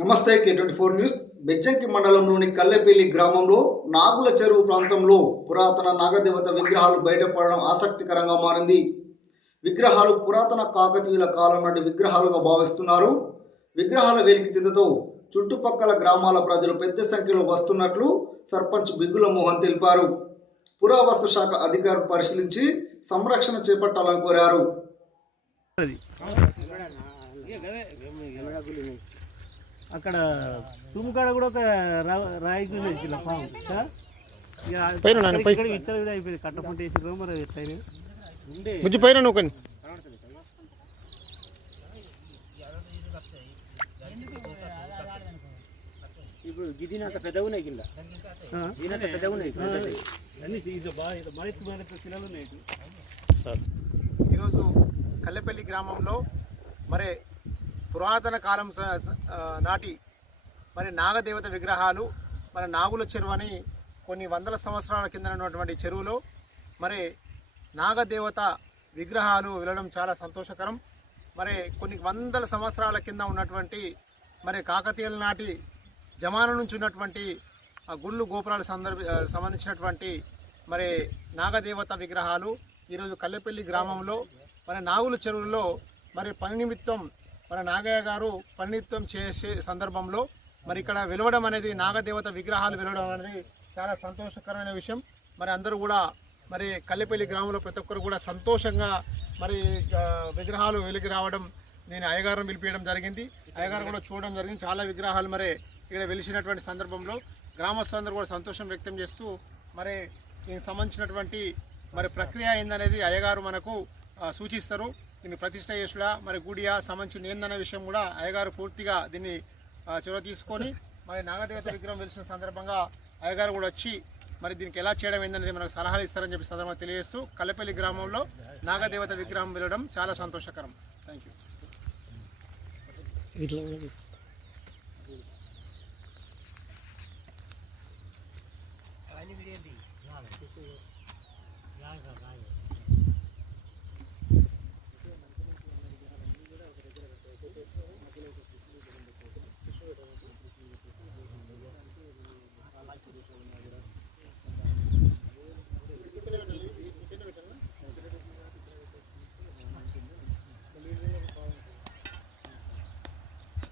నమస్తే K24 news. Bejjanki మండలంలోని కల్లెపల్లి గ్రామంలో నాగుల చెరువు ప్రాంతంలో పురాతన నాగదేవత విగ్రహాలు బయటపడడం ఆసక్తికరంగా మారింది. విగ్రహాలు పురాతన కాకతీయుల కాలం నాటి విగ్రహాలుగా భావిస్తున్నారు. విగ్రహాల వెలికితీతతో చుట్టుపక్కల గ్రామాల ప్రజలు పెద్ద సంఖ్యలో వస్తున్నట్లు సర్పంచ్ బిగ్గుల మోహన్ తెలిపారు. పురావస్తు శాఖ అధికారులు పరిశీలించి సంరక్షణ చేపట్టాలని కోరారు. అక్కడ తుమ్ముకాడ కూడా ఒక రాయికి అయిపోయింది కట్టపంట వేసి మరి ముచ్చిపోయినా నువ్వు కొన్ని ఇప్పుడు గిదినంత పెద్దగా ఉన్నాయి కింద పెద్దగా ఉన్నాయి ఈరోజు కల్లెపల్లి గ్రామంలో మరి పురాతన కాలం నాటి మరి నాగదేవత విగ్రహాలు మరి నాగుల చెరువు అని కొన్ని వందల సంవత్సరాల కింద ఉన్నటువంటి చెరువులో మరి నాగదేవత విగ్రహాలు వెళ్ళడం చాలా సంతోషకరం. మరి కొన్ని వందల సంవత్సరాల కింద ఉన్నటువంటి మరి కాకతీయుల నాటి జమానా నుంచి ఉన్నటువంటి ఆ గుళ్ళు గోపురాలు సంబంధించినటువంటి మరి నాగదేవత విగ్రహాలు ఈరోజు కల్లెపల్లి గ్రామంలో మరి నాగుల చెరువులో మరి పని నిమిత్తం మన నాగయ్య గారు పనినిత్యం చేసే సందర్భంలో మరి ఇక్కడ వెలవడం అనేది నాగదేవత విగ్రహాలు వెలవడం అనేది చాలా సంతోషకరమైన విషయం. మరి అందరూ కూడా మరి కల్లెపల్లి గ్రామంలో ప్రతి ఒక్కరు కూడా సంతోషంగా మరి విగ్రహాలు వెలికి రావడం నేను అయ్యగారిని పిలిపించడం జరిగింది. అయ్యగారు కూడా చూడడం జరిగింది. చాలా విగ్రహాలు మరి ఇక్కడ వెలిసినటువంటి సందర్భంలో గ్రామస్తులందరూ కూడా సంతోషం వ్యక్తం చేస్తూ మరి దీనికి సంబంధించినటువంటి మరి ప్రక్రియ ఏందనేది అయ్యగారు మనకు సూచిస్తారు. దీన్ని ప్రతిష్ట చేసుడా మరి గుడియా సంబంధించిన ఏందనే విషయం కూడా అయ్యగారు పూర్తిగా దీన్ని చొరవ తీసుకొని మరి నాగదేవత విగ్రహం వెలిసిన సందర్భంగా అయ్యగారు కూడా వచ్చి మరి దీనికి ఎలా చేయడం ఏందనేది మనకు సలహాలు ఇస్తారని చెప్పి సందర్భంగా తెలియజేస్తూ కల్లెపల్లి గ్రామంలో నాగదేవత విగ్రహం వెళ్ళడం చాలా సంతోషకరం. Thank you.